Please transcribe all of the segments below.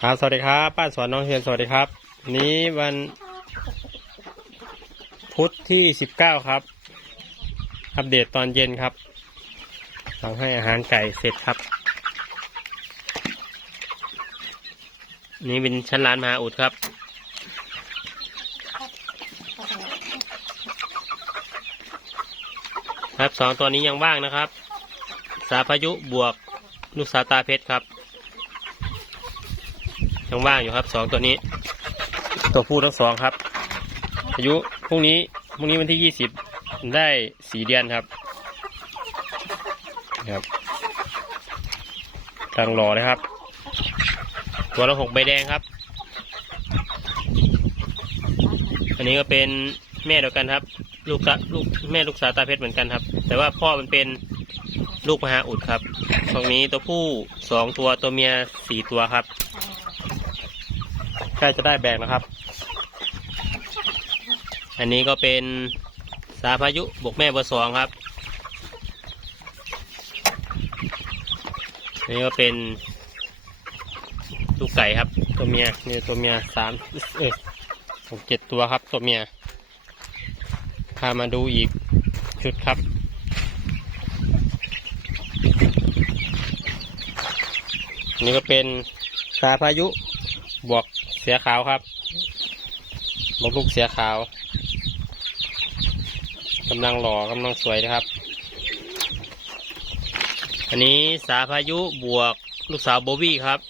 ครับสวัสดีครับ ป้าสอนน้องเฮียนสวัสดีครับ นี้วันพุธที่สิบเก้าครับ อัปเดตตอนเย็นครับหลังให้อาหารไก่เสร็จครับ นี่เป็นชั้นล้านมาอุดครับครับสองตัวนี้ยังว่างนะครับ สาพายุบวกลูกสาตาเพชรครับ ยังว่างอยู่ครับสองตัวนี้ ตัวผู้ทั้งสองครับ อายุพรุ่งนี้พรุ่งนี้วันที่ยี่สิบได้สี่เดือนครับครับกำลังรอเลยครับ ตัวละหกใบแดงครับ อันนี้ก็เป็นแม่เดียวกันครับ ลูกสะลูกแม่ลูกสาตาเพชรเหมือนกันครับ แต่ว่าพ่อมันเป็นลูกมหาอุดครับตรงนี้ตัวผู้สองตัวตัวเมียสี่ตัวครับ กล้จะได้แบกแล้ครับ อันนี้ก็เป็นสาพายุบกแม่เบอร์สองครับอันนี้ก็เป็นลูกไก่ครับ ตัวเมียนี่ตัวเมียสามเออหกเจ็ดตัวครับ ตัวเมียพามาดูอีกชุดครับนี่ก็เป็นสาพายุบวก เสียขาวครับนกลูกเสียขาวกำลังหล่อกำลังสวยนะครับ อันนี้สาพายุบวกลูกสาวโบวี่ครับ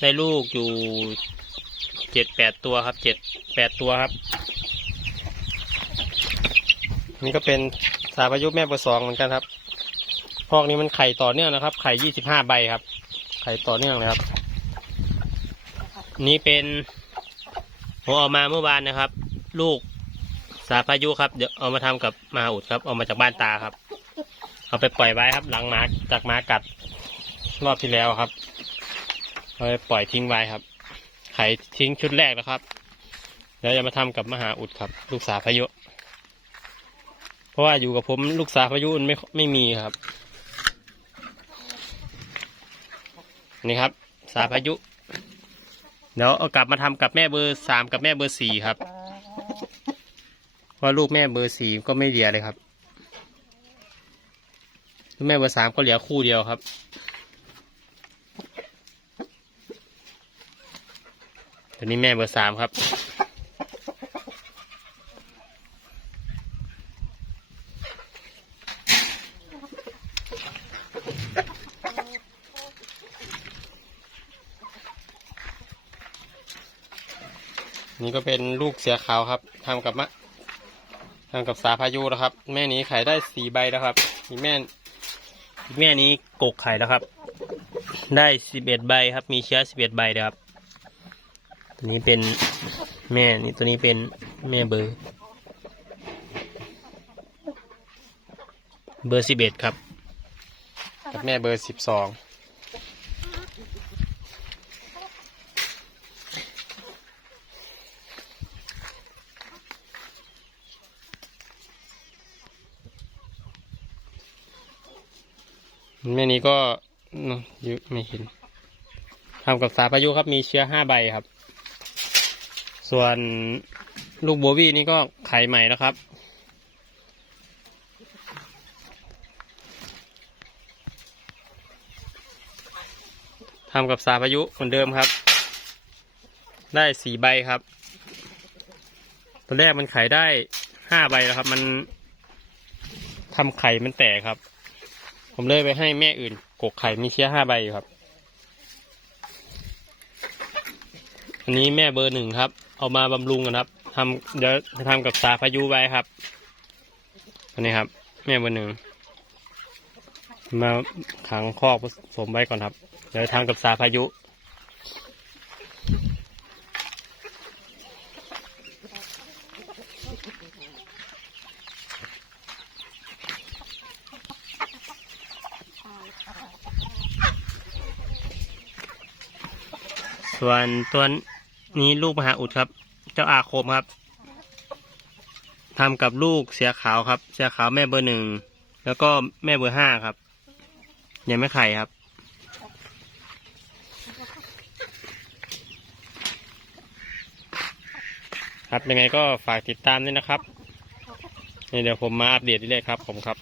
ได้ลูกอยู่เจ็ดแปดตัวครับเจ็ดแปดตัวครับ นี่ก็เป็นสาพายุแม่เบอร์สองเหมือนกันครับพอกนี้มันไข่ต่อเนื่องนะครับ ไข่ยี่สิบห้าใบครับ ไข่ต่อเนื่องเลยครับ นี่เป็นหัวออกมาเมื่อวานนะครับ ลูกสาพายุครับเดี๋ยวเอามาทำกับมาอุดครับเอามาจากบ้านตาครับ เอาไปปล่อยไว้ครับ หลังมาจากมากัดรอบที่แล้วครับเอาไปปล่อยทิ้งไว้ครับ ไข่ทิ้งชุดแรกแล้วครับแล้วจะมาทำกับมหาอุดครับ ลูกสาพายุ เพราะว่าอยู่กับผมลูกสาพายุไม่ไม่มีครับ นี่ครับ สาพายุ เดี๋ยวเอากลับมาทำกับแม่เบอร์สามกับแม่เบอร์สี่ครับว่าลูกแม่เบอร์สี่ก็ไม่เหลือเลยครับแม่เบอร์สามก็เหลือคู่เดียวครับ ตัวนี้แม่เบอร์สามครับ นี่ก็เป็นลูกเสือขาวครับ ทำกับมะทำกับสาพายุนะครับ แม่นี้ขายได้สี่ใบแล้วครับอีแม่แม่นี้กกไข่แล้วครับ ได้สิบเอ็ดใบครับ มีเชื้อสิบเอ็ดใบนะครับ ตัวนี้เป็นแม่นี่ตัวนี้เป็นแม่เบอร์ เบอร์สิบเอ็ดครับ กับแม่เบอร์สิบสอง แม่นี้ก็เยอะไม่เห็นทำกับสาพายุครับ มีเชื้อห้าใบครับ ส่วนลูกโบวี่นี่ก็ไข่ใหม่นะครับ ทำกับสาพายุเหมือนเดิมครับ ได้สี่ใบครับตอนแรกมันไข่ได้ห้าใบแล้วครับ มันทำไข่มันแตกครับ ผมเลยไปให้แม่อื่นกกไข่มีเชียห้าใบครับ อันนี้แม่เบอร์หนึ่งครับ เอามาบำรุงกันครับทำเดี๋ยวจะทำกับสาพายุไว้ครับ อันนี้ครับ แม่เบอร์หนึ่งมาขังคอกผสมไว้ก่อนครับ เดี๋ยวทำกับสาพายุ ส่วนตัวนี้ลูกมหาอุดครับ เจ้าอาโคมครับทำกับลูกเสียขาวครับ เสียขาวแม่เบอร์หนึ่งแล้วก็แม่เบอร์ห้าครับ ยังไม่ไข่ครับครับยังไงก็ฝากติดตามด้วยนะครับ เดี๋ยวผมมาอัปเดตเรื่อยๆครับผมครับ